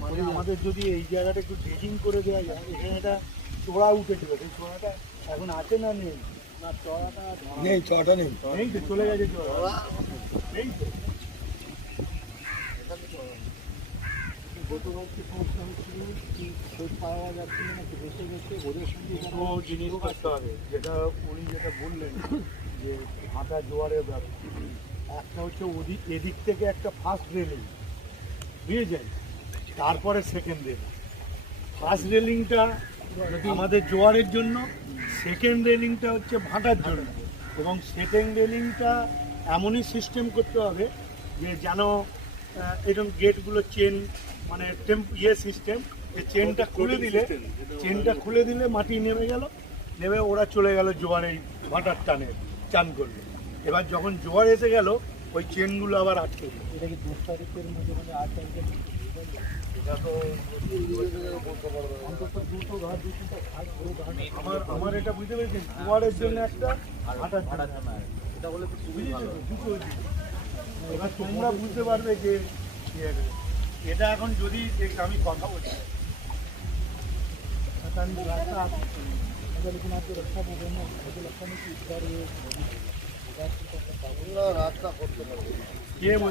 মানে আমাদের যদি এই জায়গাটা একটু ড্রেজিং করে দেওয়া যায় এখানে একটা চোড়া উঠেছিল সেই চোড়াটা এখন আছে না নেই? না চড়াটা নেই ছটা নেই। নেই তো চলে গেছে চোড়া। নেই তো। যেটা উনি যেটা বললেন যে ভাটা জোয়ারের ব্যাপার। একটা হচ্ছে ওদিক এদিক থেকে একটা ফার্স্ট রেলিং বুঝে বুঝেছেন? তারপরে সেকেন্ড রেলিং ফার্স্ট রেলিংটা আমাদের জোয়ারের জন্য সেকেন্ড রেলিংটা হচ্ছে ভাটার জন্য। এবং সেকেন্ড রেলিংটা এমনই সিস্টেম করতে হবে যে যেন এরকম গেটগুলো চেন মানে টেম্প ইয়ে সিস্টেম যে চেনটা খুলে দিলে চেনটা খুলে দিলে মাটি নেমে গেল নেমে ওরা চলে গেল জোয়ারে ভাটার টানে চান করল। এবার যখন জোয়ার এসে গেল ওই চেনগুলো আবার আটকে এটা কি দশ তারিখের মধ্যে মানে আট তারিখের এটা আমার এটা বুঝতে জন্য একটা হ্যাঁ, এটা বলে দুটো এবার তোমরা বুঝতে পারবে যে এটা এখন যদি আমি কথা বলছি রাস্তা আছে। ఏమో